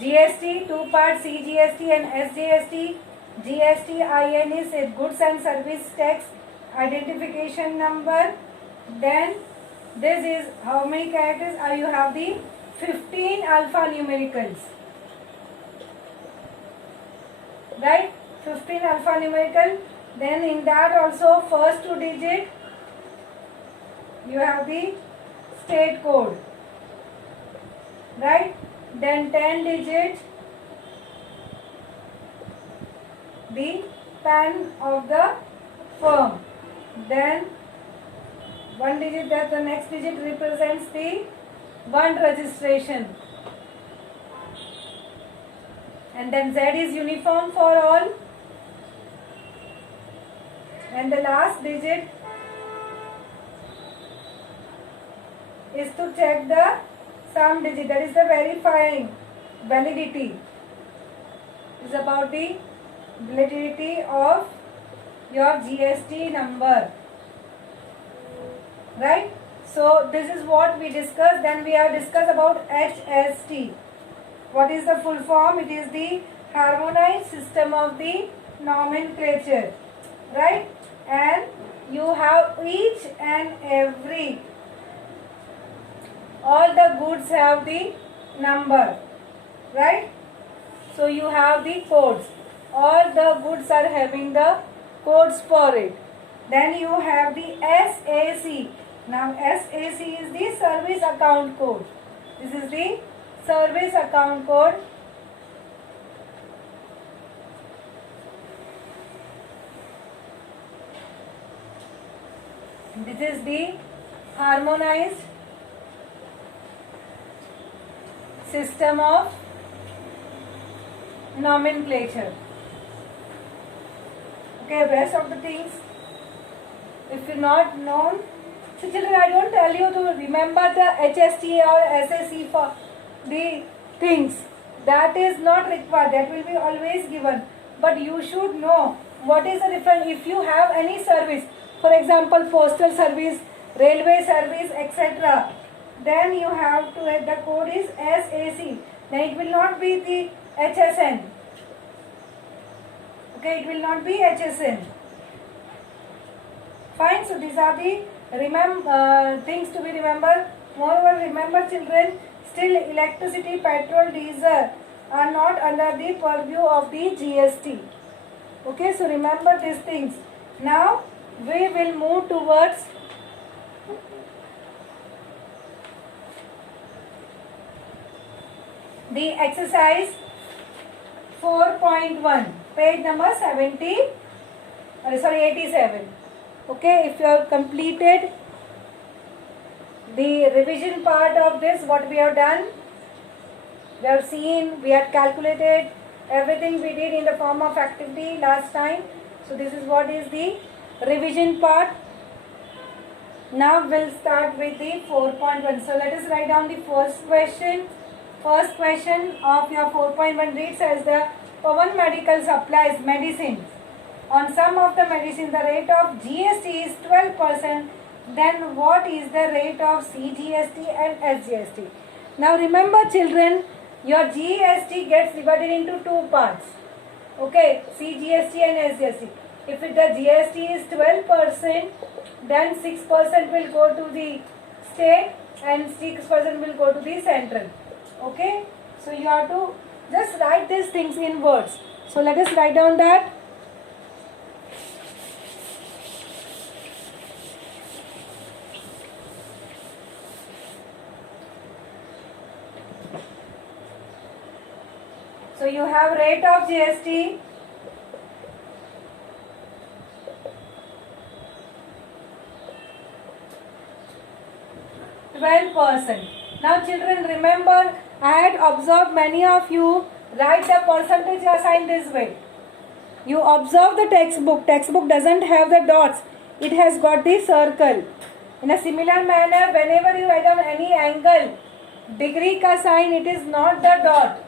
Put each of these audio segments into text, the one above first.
GST, two parts, CGST and SGST. GST-IN is a goods and service tax identification number. Then this is how many characters? You have the 15 alphanumericals. Right? 15 alphanumerical. Then in that also first 2 digit you have the state code. Right? Then 10 digit the PAN of the firm. Then 1 digit, that the next digit represents the one registration. And then Z is uniform for all. And the last digit is to check the sum digit, that is the verifying validity. Is about the validity of your GST number. Right? So this is what we discussed. Then we have discussed about HST. What is the full form? It is the Harmonized System of the Nomenclature. Right? And you have each and every, all the goods have the number. Right? So you have the codes. All the goods are having the codes for it. Then you have the SAC. Now SAC is the service account code. This is the service account code. This is the harmonized system of nomenclature. Okay, rest of the things, if you not known, so children, I don't tell you to remember the HST or SAC for the things. That is not required. That will be always given. But you should know what is the difference. If you have any service, for example, postal service, railway service, etc., then you have to, the code is SAC. Then it will not be the HSN. Okay, it will not be HSN. Fine. So these are the things to be remembered. Moreover, remember children, still electricity, petrol, diesel are not under the purview of the GST. Okay, so remember these things. Now we will move towards the exercise 4.1, page number 87. Okay, if you have completed the revision part of this, what we have done, we have seen, we had calculated everything we did in the form of activity last time. So this is what is the revision part. Now we'll start with the 4.1. So let us write down the first question. First question of your 4.1 reads as the Pawan Medical supplies medicines. On some of the medicines, the rate of GST is 12%. Then what is the rate of CGST and SGST? Now remember children, your GST gets divided into two parts. Okay, CGST and SGST. If the GST is 12%, then 6% will go to the state and 6% will go to the central. Okay, so you have to just write these things in words. So let us write down that. So you have rate of GST, %. Now children, remember, I had observed many of you write the percentage sign this way. You observe the textbook. Textbook doesn't have the dots. It has got the circle. In a similar manner, whenever you write down any angle, degree ka sign, it is not the dot.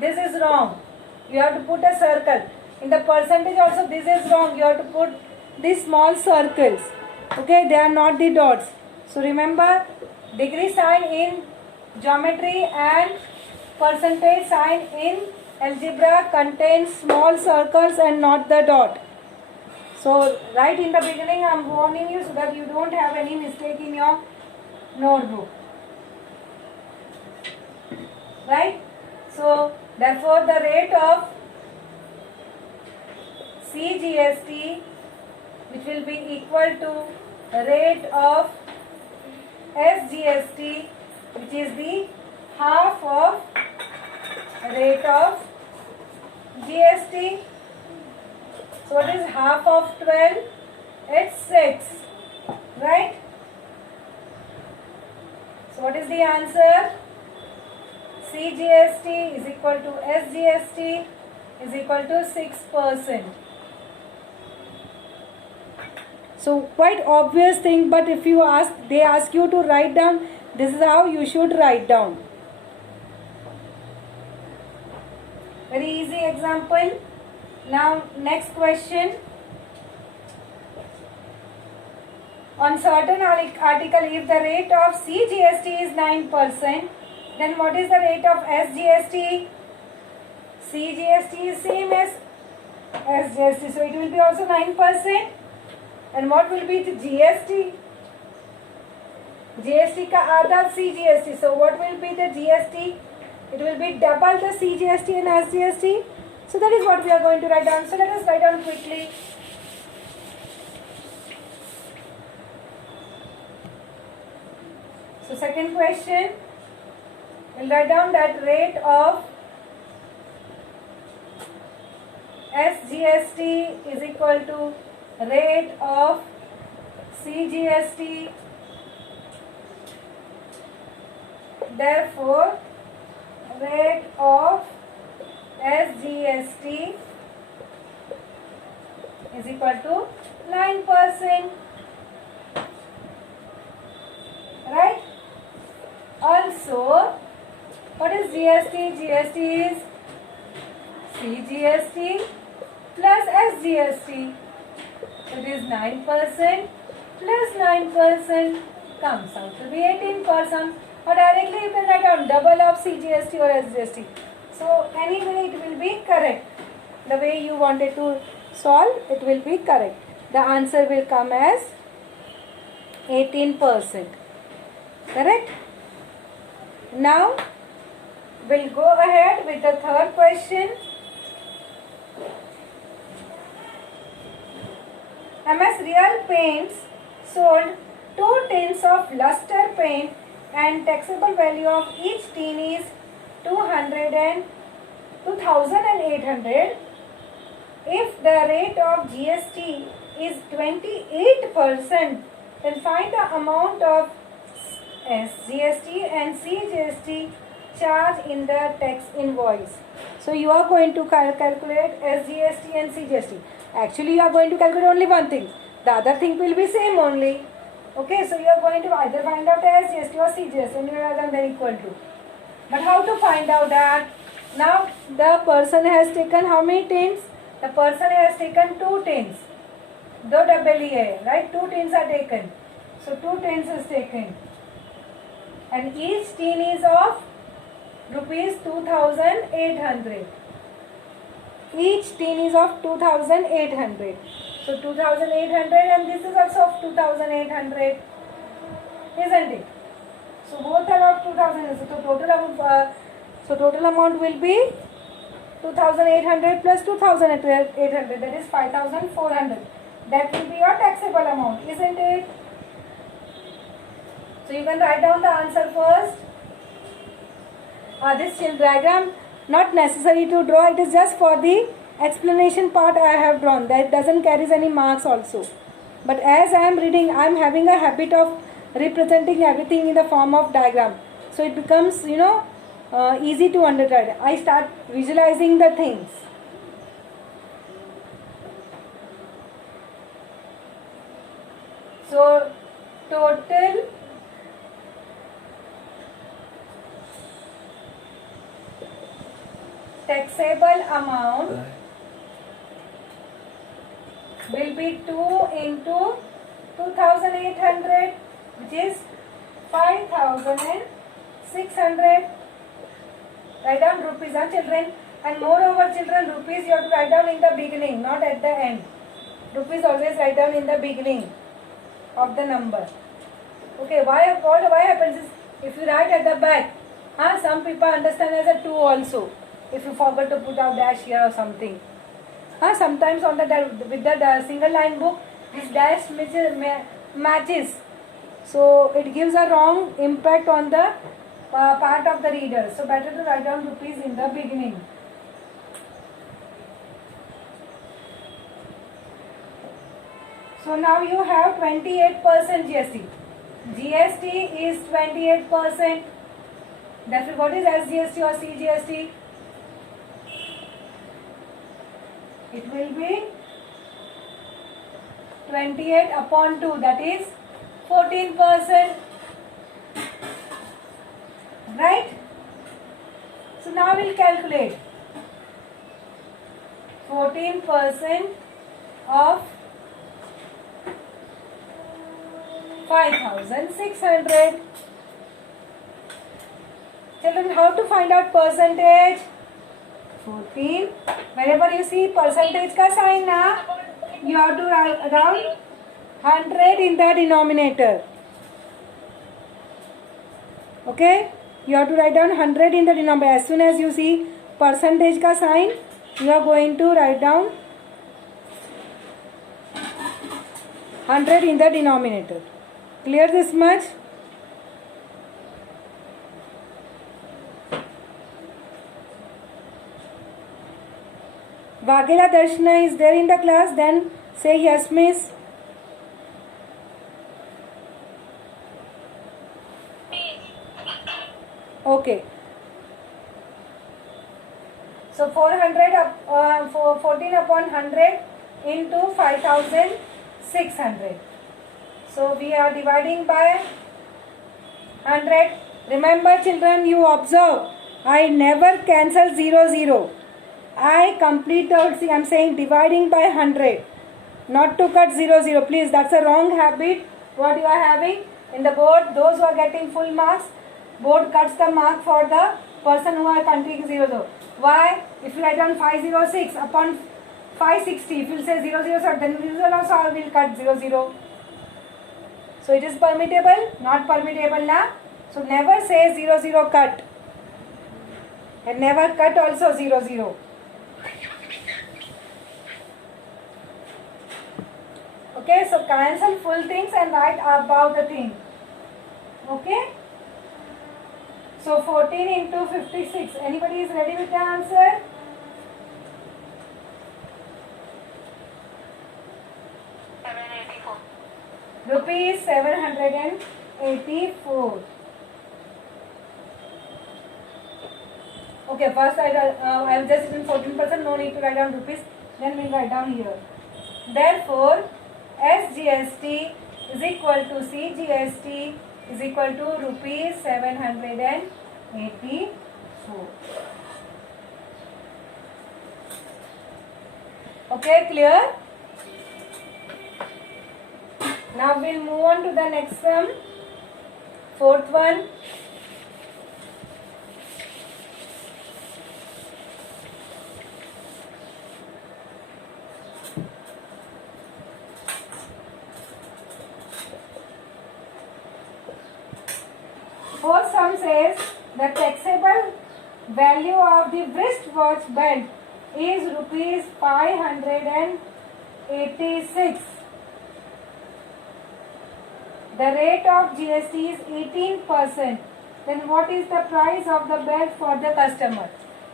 This is wrong. You have to put a circle. In the percentage also, this is wrong. You have to put these small circles. Okay, they are not the dots. So remember, degree sign in geometry and percentage sign in algebra contains small circles and not the dot. So right in the beginning I am warning you so that you don't have any mistake in your notebook. Right? So therefore the rate of CGST, which will be equal to rate of SGST, which is the half of rate of GST. So what is half of 12? It's 6. Right? So what is the answer? CGST is equal to SGST is equal to 6%. So quite obvious thing, but if you ask, they ask you to write down, this is how you should write down. Very easy example. Now next question. On certain article, if the rate of CGST is 9%, then what is the rate of SGST? CGST is same as SGST, so it will be also 9%. And what will be the GST? GST का आधा CGST. So what will be the GST? It will be double the CGST and SGST. So that is what we are going to write down. So let us write down quickly. So second question, we'll write down that rate of SGST is equal to rate of CGST. Therefore, rate of SGST is equal to 9%. Right? Also, what is GST? GST is CGST plus SGST. It is 9% plus 9% comes out to be 18%. Or directly you can write down double of CGST or SGST. So anyway it will be correct. The way you wanted to solve, it will be correct. The answer will come as 18%. Correct? Now we'll go ahead with the third question. MS Real Paints sold 2 tins of luster paint and taxable value of each tin is 2,800. If the rate of GST is 28%, then find the amount of SGST and CGST charged in the tax invoice. So you are going to calculate SGST and CGST. Actually you are going to calculate only one thing. The other thing will be same only. Okay, so you are going to either find out SGST or CGST and you are then equal to. But how to find out that? Now the person has taken how many tins? The person has taken 2 tins. दो डब्बे लिए, right? 2 tins are taken. So 2 tins is taken. And each tin is of rupees 2,800. Each tin is of 2,800. So 2,800 and this is also of 2,800. Isn't it? So both are of 2,000. So total amount will be 2,800 plus 2,800. That is 5,400. That will be your taxable amount, isn't it? So you can write down the answer first. This diagram not necessary to draw. It is just for the explanation part I have drawn. That doesn't carry any marks also. But as I am reading, I am having a habit of representing everything in the form of diagram. So it becomes, easy to understand. I start visualizing the things. So total taxable amount will be 2 into 2,800, which is 5,600. Write down rupees, children. And moreover, children, rupees you have to write down in the beginning, not at the end. Rupees always write down in the beginning of the number. Okay, why happens is, if you write at the back, some people understand as a 2 also. If you forgot to put out dash here or something. Sometimes on with the single line book, this dash matches. So it gives a wrong impact on the part of the reader. So better to write down rupees in the beginning. So now you have 28% GST. GST is 28%. Therefore, what is SGST or CGST? It will be 28 upon 2, that is 14%. Right? So now we'll calculate. 14% of 5,600. Children, how to find out percentage? 14. Whenever you see percentage ka sign na, you have to write around 100 in the denominator. Okay? You have to write down 100 in the denominator. As soon as you see percentage ka sign, you are going to write down 100 in the denominator. Clear this much? Vaghela Darshana is there in the class? Then say yes, miss. Okay. So 14 upon 100 into 5,600. So we are dividing by 100. Remember, children, you observe, I never cancel 0, 0. I complete the, I am saying dividing by 100. Not to cut 0, 0. Please, that's a wrong habit. What you are having in the board, those who are getting full marks, board cuts the mark for the person who are counting 0, 0. Why? If you write down 506 upon 560, if you say 0, 0, sir, then user also will cut 0, 0. So it is permittable? Not permittable na? So never say 0, 0 cut. And never cut also 0, 0. Okay, so cancel full things and write above the thing. Okay? So 14 into 56. Anybody is ready with the answer? Rupees 784. Okay, first I have just written 14%, no need to write down rupees. Then we'll write down here. Therefore, SGST is equal to CGST is equal to rupees 784. Okay, clear? Now we'll move on to the next sum. Fourth one. Fourth sum says the taxable value of the wristwatch belt is rupees 586. The rate of GST is 18%. Then what is the price of the belt for the customer?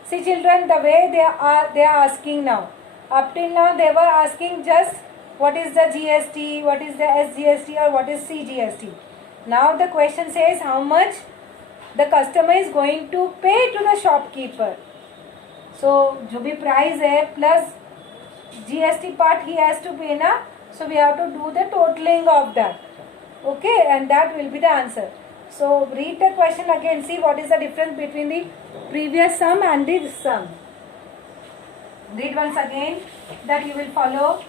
See, children, the way they are asking now. Up till now they were asking just what is the GST, what is the SGST, or what is CGST. Now the question says how much the customer is going to pay to the shopkeeper. So जो भी price है plus GST part he has to pay na. So we have to do the totaling of that. Okay, and that will be the answer. So read the question again. See what is the difference between the previous sum and this sum. Read once again that you will follow.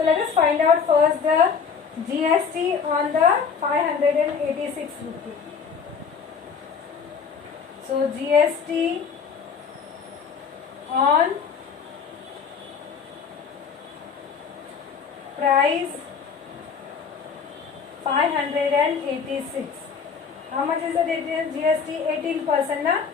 So let us find out first the GST on the 586 rupee. So GST on price 586. How much is the GST? 18%, na?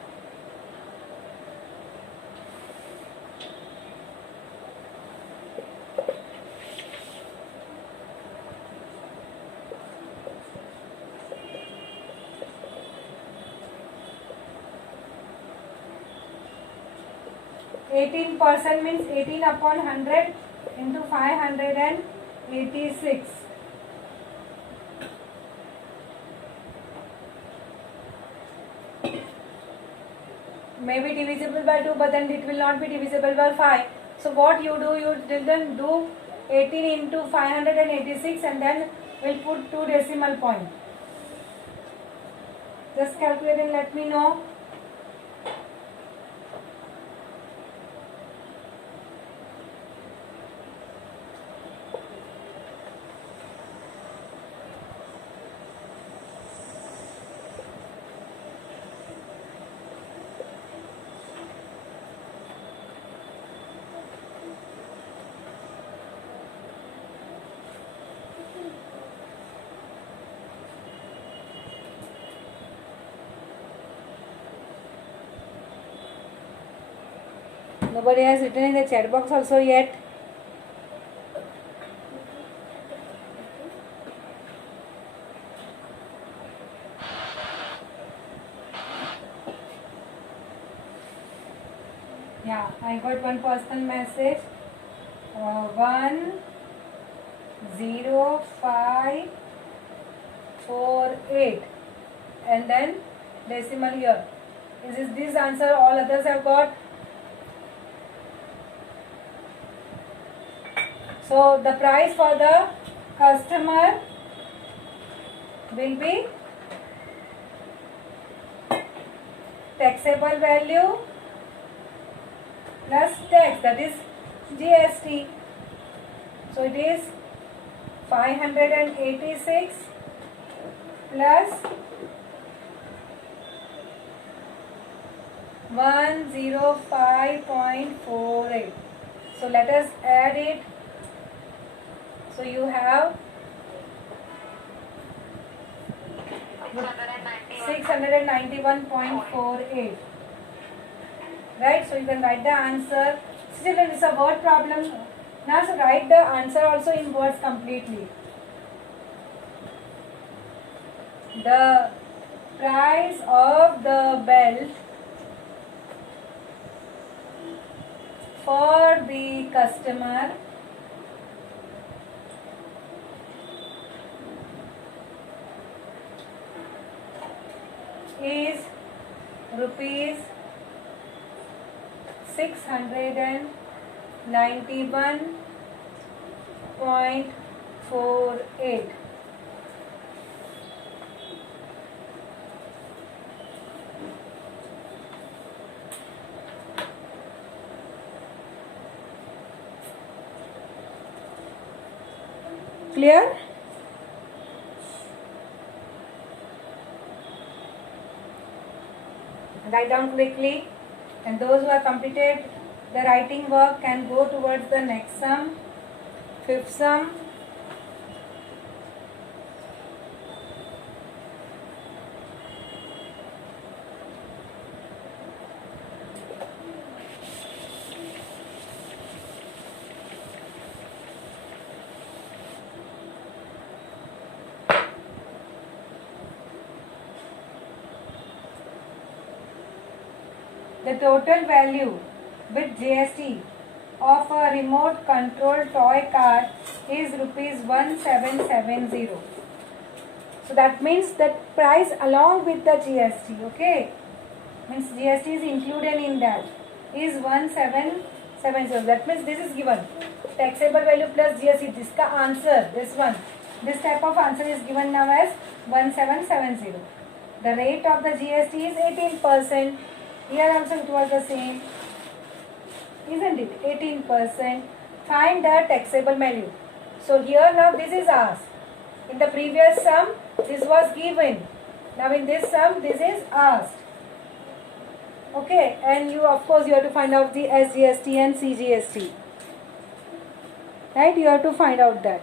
%, means 18 upon 100 into 586. May be divisible by 2, but then it will not be divisible by 5. So what you do, you then do 18 into 586 and then we'll put 2 decimal point. Just calculate and let me know. Nobody has written in the chat box also yet. Yeah, I got one personal message. 10548 and then decimal here. Is this answer? All others have got. So the price for the customer will be taxable value plus tax, that is GST. So it is 586 plus 105.48. So let us add it. So you have 691.48. Right? So you can write the answer. Still it is a word problem. Now so write the answer also in words completely. The price of the belt for the customer is rupees 691.48. Clear? Write down quickly, and those who have completed the writing work can go towards the next sum, fifth sum. The total value with GST of a remote control toy car is rupees 1770. So that means that price along with the GST, okay, means GST is included in that, is 1770. That means this is given taxable value plus GST. This ka answer, this one, this type of answer is given now as 1770. The rate of the GST is 18%. Here also it was the same, isn't it? 18%. Find the taxable value. So here now this is asked. In the previous sum, this was given. Now in this sum, this is asked. Okay, and you of course you have to find out the SGST and CGST. Right, you have to find out that.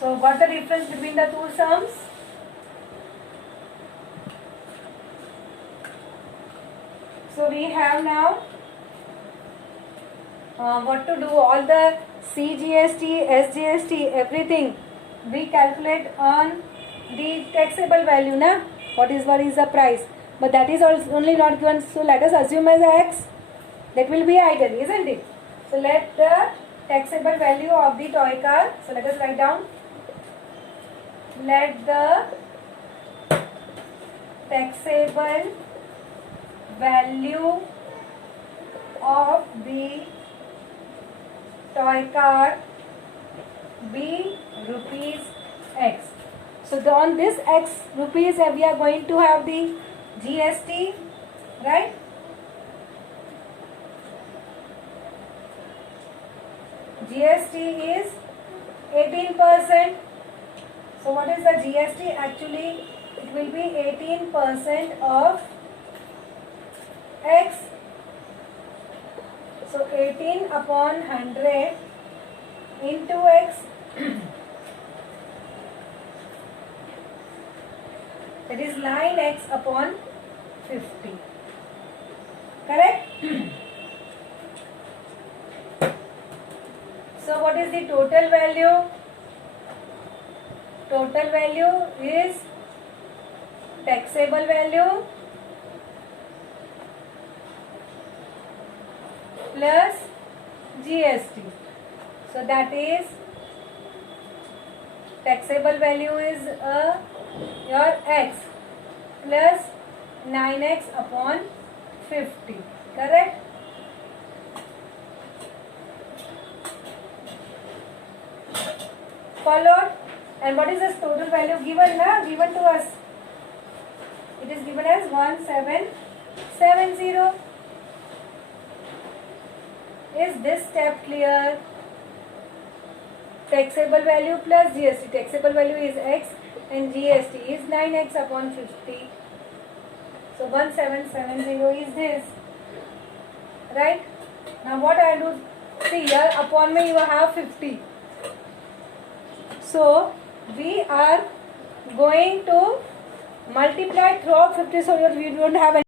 So what the difference between the two sums? So we have now what to do, all the CGST, SGST, everything we calculate on the taxable value, na? What is the price? But that is also only not given. So let us assume as X. That will be idle, isn't it? So let the taxable value of the toy car. So let us write down. Let the taxable value of the toy car be rupees X. So on this X rupees we are going to have the GST, right? GST is 18%. So what is the GST? Actually, it will be 18% of X. So 18 upon 100 into X. That is 9X upon 50. Correct? So what is the total value? Total value is taxable value plus GST. So that is taxable value is your X plus 9X upon 50. Correct? Followed. And what is this total value given? Given to us. It is given as 1770. Is this step clear? Taxable value plus GST. Taxable value is X and GST is 9X upon 50. So 1770 is this. Right? Now what I do? See here upon me you have 50. So we are going to multiply throughout 50 so that we don't have any